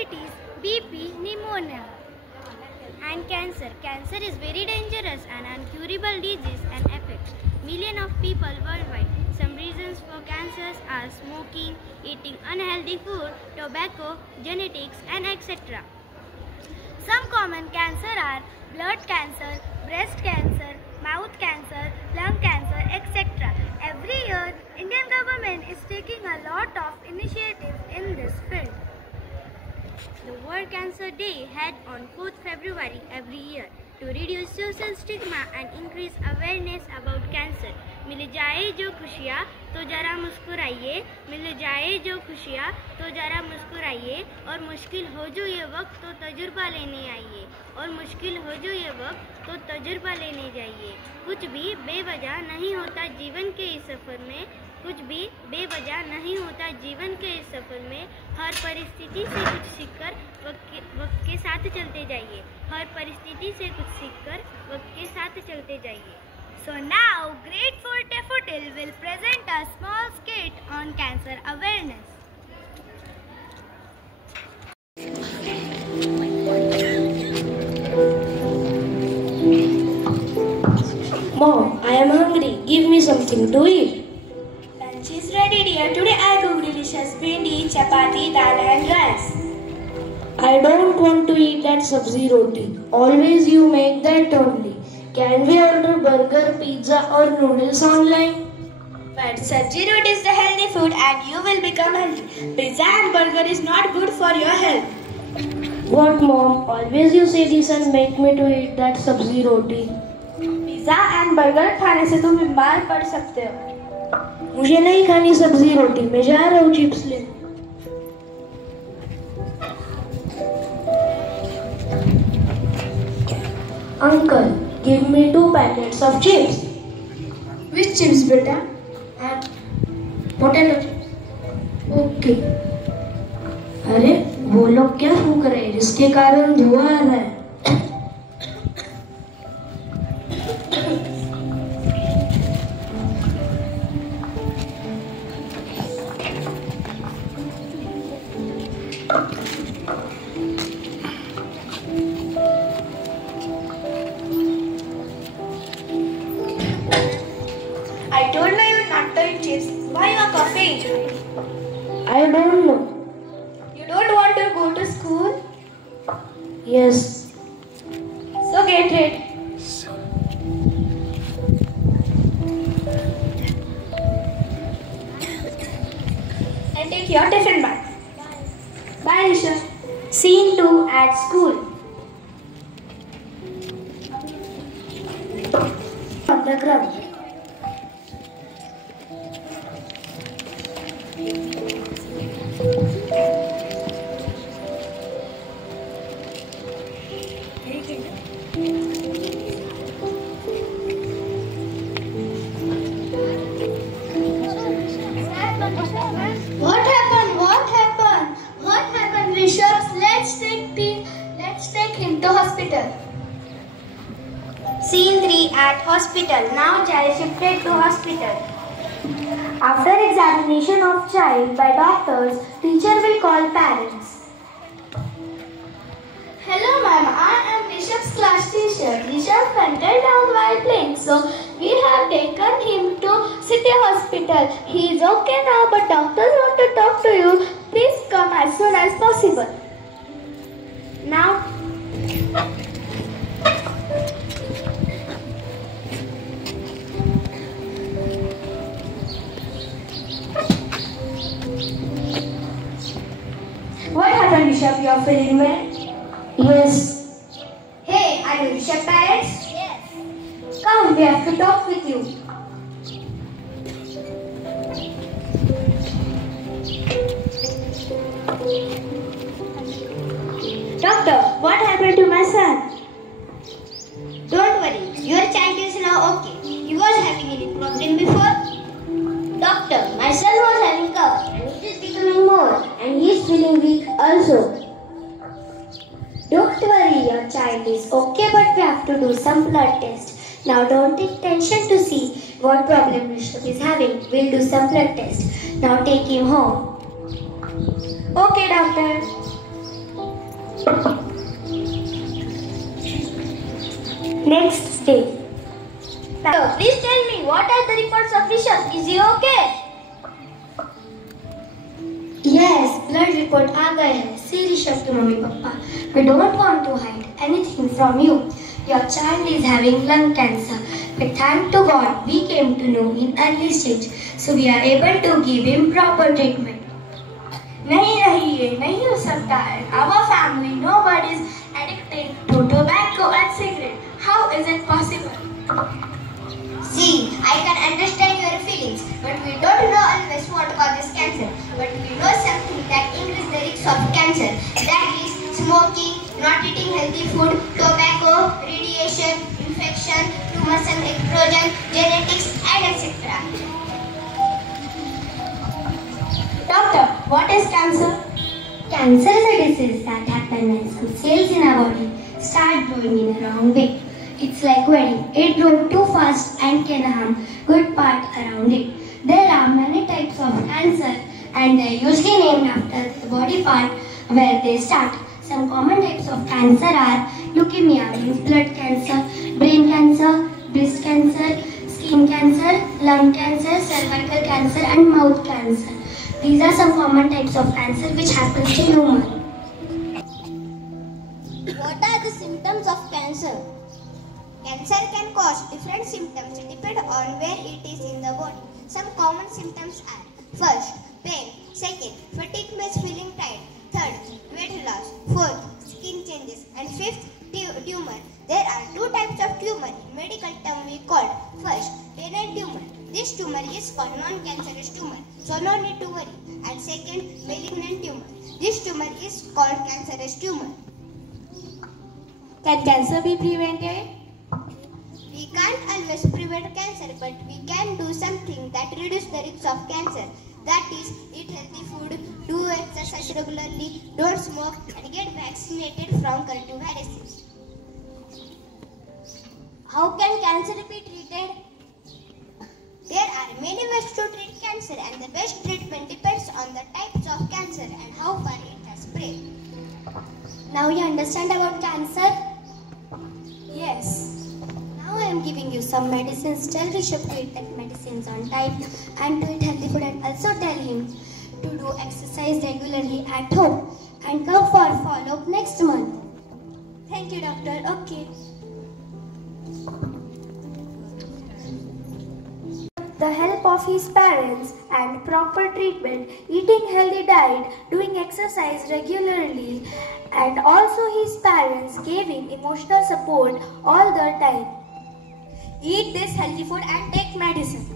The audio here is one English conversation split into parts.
diabetes, BP, pneumonia, and cancer. Cancer is very dangerous and incurable disease and affects millions of people worldwide. Some reasons for cancers are smoking, eating unhealthy food, tobacco, genetics, and etc. Some common cancer are blood cancer, breast cancer, mouth cancer, lung cancer, etc. Every year, Indian government is taking a lot of initiatives in this field. The World Cancer Day held on 4th February every year to reduce social stigma and increase awareness about cancer. मिल जाए जो खुशियाँ तो जरा मुस्कुराइए, मिल जाए जो खुशियाँ तो जरा मुस्कुराइए, और मुश्किल हो जो ये वक्त तो तजुर्बा लेने आइए, और मुश्किल हो जो ये वक्त तो तजुर्बा लेने जाइए। कुछ भी बेवजह नहीं होता जीवन के इस सफ़र में, कुछ भी बेवजह नहीं होता जीवन के इस सफ़र में। हर परिस्थिति से कुछ सीखकर वक्त के साथ चलते जाइए, हर परिस्थिति से कुछ सीखकर वक्त के साथ चलते जाइए। So now, Great Fort Daffodil will present a small skit on cancer awareness. Mom, I am hungry. Give me something to eat. Lunch is ready, dear. Today I cooked delicious bhindi, chapati, dal and rice. I don't want to eat that sabzi roti. Always you make that only. Can we order burger, pizza or noodles online? But sabzi roti is the healthy food and you will become healthy. Pizza and burger is not good for your health. What, Mom? Always you say this and make me to eat that sabzi roti. Pizza and burger खाने से तुम बीमार पड़ सकते हो। मुझे नहीं खानी सब्जी रोटी, मैं जा रहा हूँ चिप्स लेने। Uncle, give me 2 packets of chips. Which chips, बेटा? And potato chips. Okay. अरे वो लोग क्या फूंक रहे हैं जिसके कारण धुआं आ रहा है? I told you not to eat chips. Why you are coughing? I don't know. You don't want to go to school? Yes. So get ready. And take your tiffin bag. Bye, Risha. Scene 2 at school. On the ground. What happened? What happened? What happened, Rishabh? Let's take him to hospital. Scene 3 at hospital. Now child shifted to hospital. After examination of child by doctors, teacher will call parents. Hello ma'am, I am Rishabh's class teacher. Rishabh fainted down while playing, so we have taken him to city hospital. He is okay now, but doctors want to talk to you. Please come as soon as possible. Now, what happened, Rishabh? You are feeling well? Yes. Hey, are you Rishabh's parents? Yes. Come, we have to talk with you. Doctor, what happened to my son? Don't worry, your child is now okay. He was having any problem before? Doctor, my son was having cough and it is becoming more and he is feeling weak also. Don't worry, your child is okay, but we have to do some blood test. Now don't take tension to see what problem Rishabh is having. We'll do some blood test. Now take him home. Okay, doctor. Next day. Please tell me, what are the reports of Rishabh? Is he okay? Yes, blood report आ गए हैं. See Rishabh के mummy papa. We don't want to hide anything from you. Your child is having lung cancer. But thank to God, we came to know in early stage, so we are able to give him proper treatment. नहीं ये नहीं हो सकता है. Our family, nobody is addicted to tobacco and cigarette. How is it possible? See, I can understand your feelings, but we don't know always what causes cancer. But we know something that increases the risk of cancer. That is smoking, not eating healthy food, tobacco, radiation, infection, tumors and explosion, genetics, and etc. Doctor, what is cancer? Cancer is a disease that happens when some cells in our body start growing in a wrong way. It's like wedding. It grows too fast and can harm good part around it. There are many types of cancer and they are usually named after the body part where they start. Some common types of cancer are leukemia, means blood cancer, brain cancer, breast cancer, skin cancer, lung cancer, cervical cancer and mouth cancer. These are some common types of cancer which happens to human. What are the symptoms of cancer? Cancer can cause different symptoms depending on where it is in the body. Some common symptoms are: first, pain; second, fatigue means feeling tired; third, weight loss; fourth, skin changes; and fifth, tumor. There are two types of tumor. In medical term we call first, benign tumor. This tumor is called non-cancerous tumor, so no need to worry. And second, malignant tumor. This tumor is called cancerous tumor. Can cancer be prevented? We can't always prevent cancer, but we can do something that reduces the risk of cancer. That is, eat healthy food, do exercise regularly, don't smoke, and get vaccinated from current viruses. How can cancer be treated? There are many ways to treat cancer, and the best treatment depends on the types of cancer and how far it has spread. Now you understand about cancer? Yes. Now I am giving you some medicines. Tell Rishabh to eat that medicines on time and to eat healthy food, and also tell him to do exercise regularly at home and come for follow-up next month. Thank you, doctor. Okay. The help of his parents and proper treatment, eating healthy diet, doing exercise regularly, and also his parents gave him emotional support all the time. Eat this healthy food and take medicine.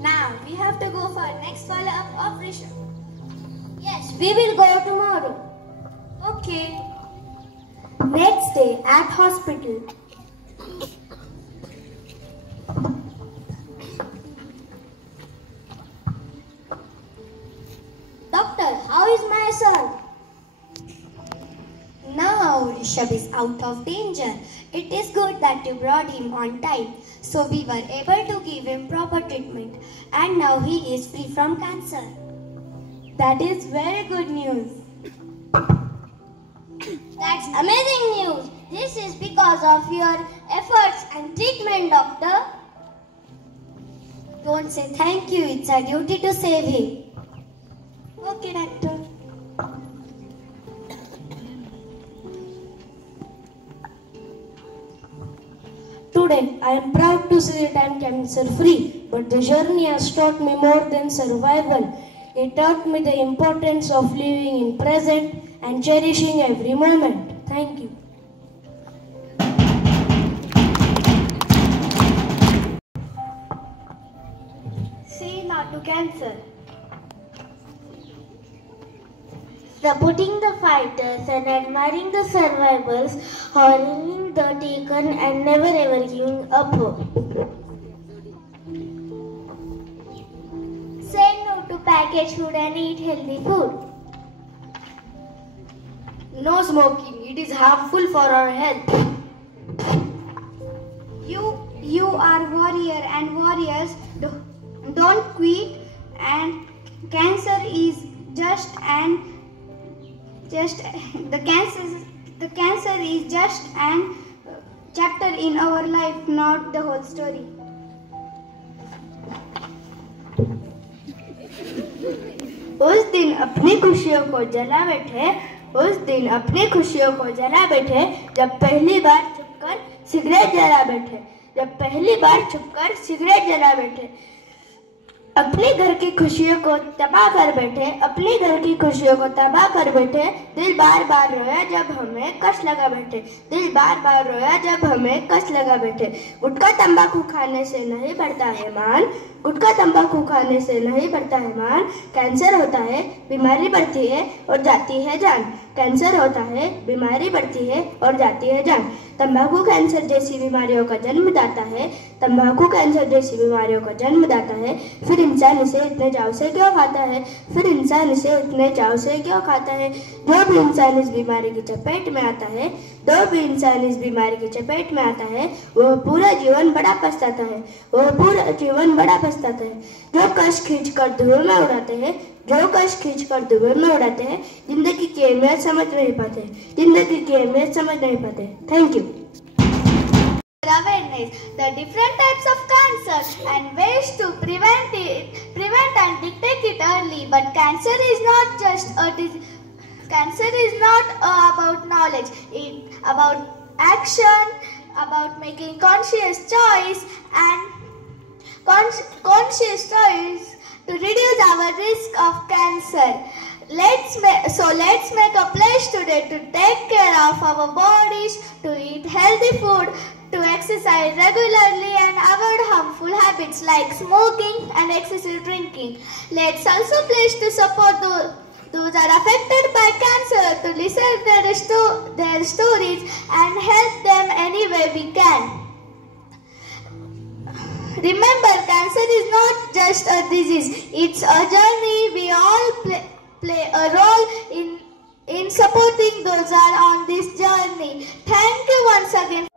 Now we have to go for next follow-up of Rishabh. Yes, we will go tomorrow. Okay. Next day at hospital. Doctor, how is my son? Now Rishabh is out of danger. It is good that you brought him on time. So we were able to give him proper treatment. And now he is free from cancer. That is very good news. That's amazing news. This is because of your efforts and treatment, doctor. Don't say thank you. It's our duty to save him. Okay, doctor. Today, I am proud to say that I am cancer free, but the journey has taught me more than survival. It taught me the importance of living in present and cherishing every moment. Thank you. Say no to cancer. Supporting the fighters and admiring the survivors, honoring the taken and never ever giving up hope. Say no to packaged food and eat healthy food. No smoking, eat It is harmful for our health. You are warrior, and warriors don't quit, and cancer is just the cancer is just an chapter in our life, not the whole story. उस दिन अपनी खुशियों को जला बैठे जब पहली बार छुपकर सिगरेट जला बैठे अपने घर की खुशियों को तबाह कर बैठे दिल बार बार रोया जब हमें कष्ट लगा बैठे गुटखा तंबाकू खाने से नहीं बढ़ता है मान कैंसर होता है बीमारी बढ़ती है और जाती है जान तंबाकू कैंसर जैसी बीमारियों का जन्मदाता है फिर इंसान इसे इतने चाव से क्यों खाता है जो भी इंसान इस बीमारी की चपेट में आता है वो पूरा जीवन बड़ा पछताता है जो कष्ट खींच कर धुएं में उड़ाते हैं जिंदगी की अहमियत समझ नहीं पाते thank you Awareness, the different types of cancer and ways to prevent and detect it early. But cancer is not just a disease. Cancer is not about knowledge. It's about action, about making conscious choice to reduce our risk of cancer. Let's make a pledge today to take care of our bodies, to eat healthy food, to exercise regularly and avoid harmful habits like smoking and excessive drinking. Let's also pledge to support those are affected by cancer, to listen their stories and help them any way we can. Remember, cancer is not just a disease, it's a journey. We all play a role in supporting those who are on this journey. Thank you once again.